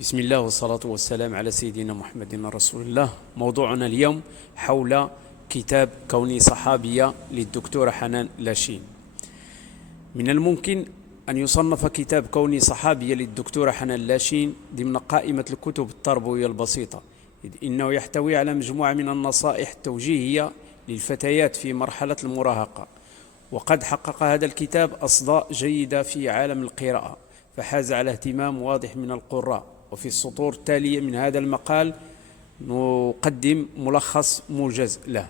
بسم الله والصلاة والسلام على سيدنا محمد رسول الله. موضوعنا اليوم حول كتاب كوني صحابية للدكتورة حنان لاشين. من الممكن أن يصنف كتاب كوني صحابية للدكتورة حنان لاشين ضمن قائمة الكتب التربوية البسيطة، إذ إنه يحتوي على مجموعة من النصائح التوجيهية للفتيات في مرحلة المراهقة، وقد حقق هذا الكتاب أصداء جيدة في عالم القراءة، فحاز على اهتمام واضح من القراء. وفي السطور التالية من هذا المقال نقدم ملخص موجز له.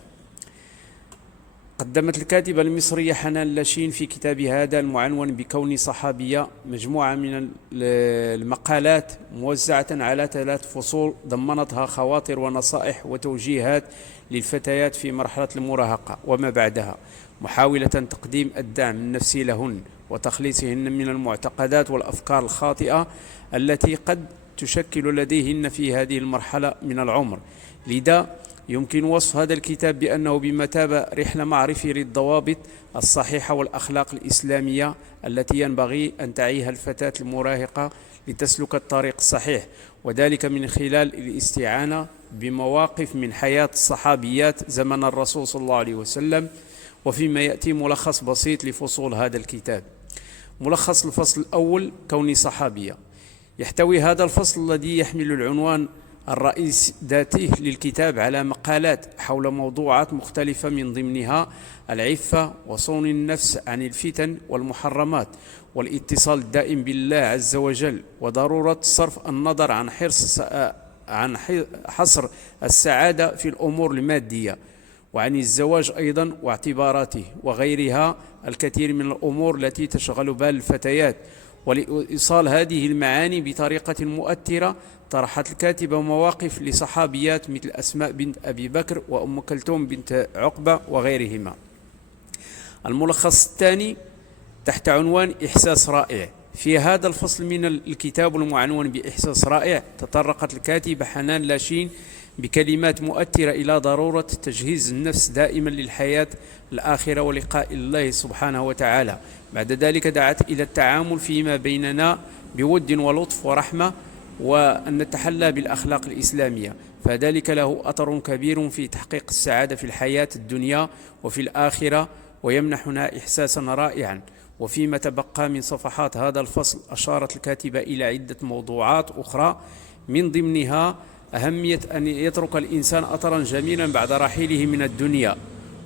قدمت الكاتبة المصرية حنان لاشين في كتابها هذا المعنون بكوني صحابية مجموعة من المقالات موزعة على 3 فصول ضمنتها خواطر ونصائح وتوجيهات للفتيات في مرحلة المراهقة وما بعدها، محاولة تقديم الدعم النفسي لهن وتخليصهن من المعتقدات والأفكار الخاطئة التي قد تشكل لديهن في هذه المرحلة من العمر. لذا يمكن وصف هذا الكتاب بأنه بمثابة رحلة معرفية للضوابط الصحيحة والأخلاق الإسلامية التي ينبغي أن تعيها الفتاة المراهقة لتسلك الطريق الصحيح، وذلك من خلال الاستعانة بمواقف من حياة الصحابيات زمن الرسول صلى الله عليه وسلم. وفيما يأتي ملخص بسيط لفصول هذا الكتاب. ملخص الفصل الأول: كوني صحابية. يحتوي هذا الفصل الذي يحمل العنوان الرئيس ذاته للكتاب على مقالات حول موضوعات مختلفة، من ضمنها العفة وصون النفس عن الفتن والمحرمات، والاتصال الدائم بالله عز وجل، وضرورة صرف النظر عن حصر السعادة في الأمور المادية، وعن الزواج أيضا واعتباراته، وغيرها الكثير من الأمور التي تشغل بال الفتيات. ولإيصال هذه المعاني بطريقة مؤثرة طرحت الكاتبة مواقف لصحابيات مثل أسماء بنت أبي بكر وأم كلثوم بنت عقبة وغيرهما. الملخص الثاني تحت عنوان إحساس رائع. في هذا الفصل من الكتاب المعنون بإحساس رائع تطرقت الكاتبة حنان لاشين بكلمات مؤثرة إلى ضرورة تجهيز النفس دائما للحياة الآخرة ولقاء الله سبحانه وتعالى. بعد ذلك دعت إلى التعامل فيما بيننا بود ولطف ورحمة، وأن نتحلى بالأخلاق الإسلامية، فذلك له أثر كبير في تحقيق السعادة في الحياة الدنيا وفي الآخرة، ويمنحنا إحساسا رائعا. وفيما تبقى من صفحات هذا الفصل أشارت الكاتبة إلى عدة موضوعات أخرى، من ضمنها أهمية أن يترك الإنسان أثرا جميلا بعد رحيله من الدنيا،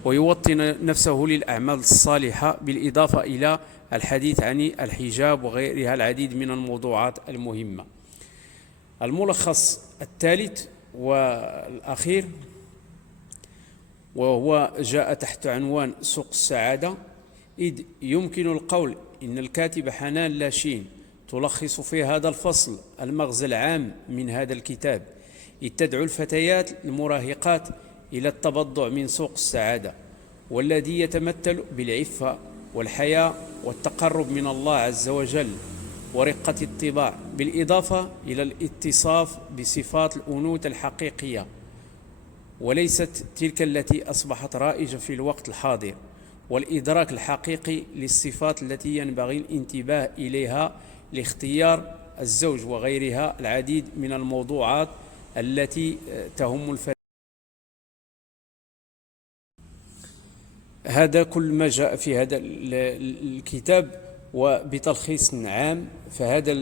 ويوطن نفسه للأعمال الصالحة، بالإضافة إلى الحديث عن الحجاب وغيرها العديد من الموضوعات المهمة. الملخص الثالث والأخير وهو جاء تحت عنوان سوق السعادة، إذ يمكن القول إن الكاتبة حنان لاشين تلخص في هذا الفصل المغزى العام من هذا الكتاب، إذ تدعو الفتيات المراهقات إلى التبضع من سوق السعادة، والذي يتمثل بالعفة والحياء والتقرب من الله عز وجل ورقة الطباع، بالإضافة إلى الاتصاف بصفات الأنوثة الحقيقية وليست تلك التي أصبحت رائجة في الوقت الحاضر، والإدراك الحقيقي للصفات التي ينبغي الانتباه إليها لاختيار الزوج، وغيرها العديد من الموضوعات التي تهم الفتاة. هذا كل ما جاء في هذا الكتاب وبتلخيص عام. فهذا